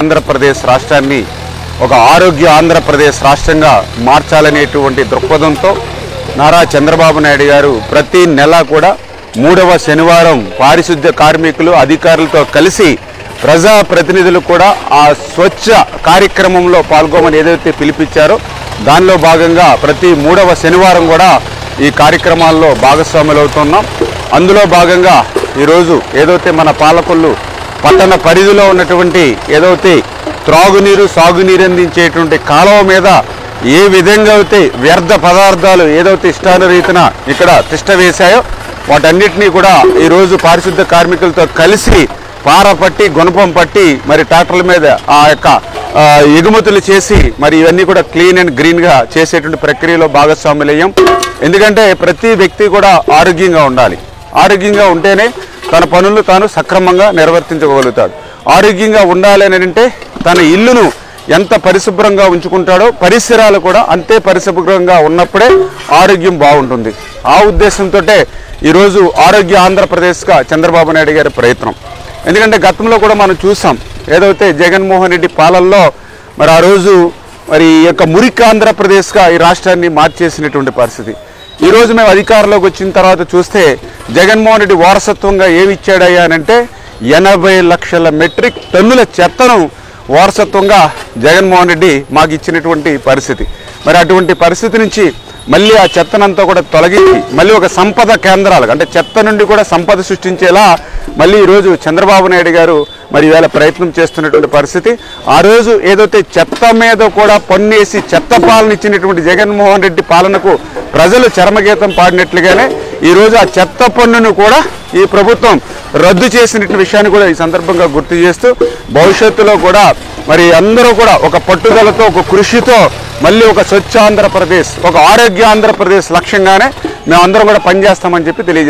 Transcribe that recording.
ఆంధ్రప్రదేశ్ రాష్ట్రాన్ని ఒక ఆరోగ్య ఆంధ్రప్రదేశ్ రాష్ట్రంగా మార్చాలనేటువంటి దృక్పథంతో నారా చంద్రబాబు నాయుడు గారు ప్రతి నెల కూడా 3వ శనివారం పారిశుద్ధ్య కార్మికులు అధికారులతో కలిసి ప్రజా ప్రతినిధులు కూడా ఆ స్వచ్ఛ కార్యక్రమంలో పాల్గొమని ఏదైతే పిలిపించారో దానిలో భాగంగా ప్రతి 3వ శనివారం కూడా ఈ కార్యక్రమాల్లో భాగస్వాములు అవుతున్నాం. అందులో భాగంగా ఈరోజు ఏదైతే మన పాలకొల్లు పట్టణ పరిధిలో ఉన్నటువంటి ఏదైతే త్రాగునీరు సాగునీరు అందించేటువంటి కాలువ మీద ఏ విధంగా అయితే వ్యర్థ పదార్థాలు ఏదైతే ఇష్టానురీతిన ఇక్కడ తిష్ట వేశాయో వాటన్నిటినీ కూడా ఈరోజు పారిశుద్ధ్య కార్మికులతో కలిసి పారపట్టి గుణపం పట్టి మరి ట్రాక్టర్ల మీద ఆ యొక్క ఎగుమతులు చేసి మరి ఇవన్నీ కూడా క్లీన్ అండ్ గ్రీన్గా చేసేటువంటి ప్రక్రియలో భాగస్వాములయ్యాం. ఎందుకంటే ప్రతి వ్యక్తి కూడా ఆరోగ్యంగా ఉండాలి. ఆరోగ్యంగా ఉంటేనే తన పనులు తాను సక్రమంగా నిర్వర్తించగలుగుతాడు. ఆరోగ్యంగా ఉండాలి అని అంటే తన ఇల్లును ఎంత పరిశుభ్రంగా ఉంచుకుంటాడో పరిసరాలు కూడా అంతే పరిశుభ్రంగా ఉన్నప్పుడే ఆరోగ్యం బాగుంటుంది. ఆ ఉద్దేశంతో ఈరోజు ఆరోగ్య ఆంధ్రప్రదేశ్గా చంద్రబాబు నాయుడు గారి ప్రయత్నం. ఎందుకంటే గతంలో కూడా మనం చూసాం ఏదైతే జగన్మోహన్ రెడ్డి పాలనలో మరి ఆ రోజు మరి ఈ యొక్క మురికి ఆంధ్రప్రదేశ్గా ఈ రాష్ట్రాన్ని మార్చేసినటువంటి పరిస్థితి. ఈరోజు మేము అధికారంలోకి వచ్చిన తర్వాత చూస్తే జగన్మోహన్ రెడ్డి వారసత్వంగా ఏమి ఇచ్చాడయ్యా అంటే 80 లక్షల మెట్రిక్ టన్నుల చెత్తను వారసత్వంగా జగన్మోహన్ రెడ్డి మాకు ఇచ్చినటువంటి పరిస్థితి. మరి అటువంటి పరిస్థితి నుంచి మళ్ళీ ఆ చెత్తనంతా కూడా తొలగించి మళ్ళీ ఒక సంపద కేంద్రాలు అంటే చెత్త నుండి కూడా సంపద సృష్టించేలా మళ్ళీ ఈరోజు చంద్రబాబు నాయుడు గారు మరి ఈవేళ ప్రయత్నం చేస్తున్నటువంటి పరిస్థితి. ఆ రోజు ఏదైతే చెత్త మీద కూడా పన్నేసి చెత్త పాలన ఇచ్చినటువంటి జగన్మోహన్ రెడ్డి పాలనకు ప్రజలు చరమగీతం పాడినట్లుగానే ఈరోజు ఆ చెత్త పన్నును కూడా ఈ ప్రభుత్వం రద్దు చేసిన విషయాన్ని కూడా ఈ సందర్భంగా గుర్తు చేస్తూ భవిష్యత్తులో కూడా మరి అందరూ కూడా ఒక పట్టుదలతో ఒక కృషితో మళ్ళీ ఒక స్వచ్ఛ ఆంధ్రప్రదేశ్ ఒక ఆరోగ్య ఆంధ్రప్రదేశ్ లక్ష్యంగానే మేమందరం కూడా పనిచేస్తామని చెప్పి తెలియజేస్తాం.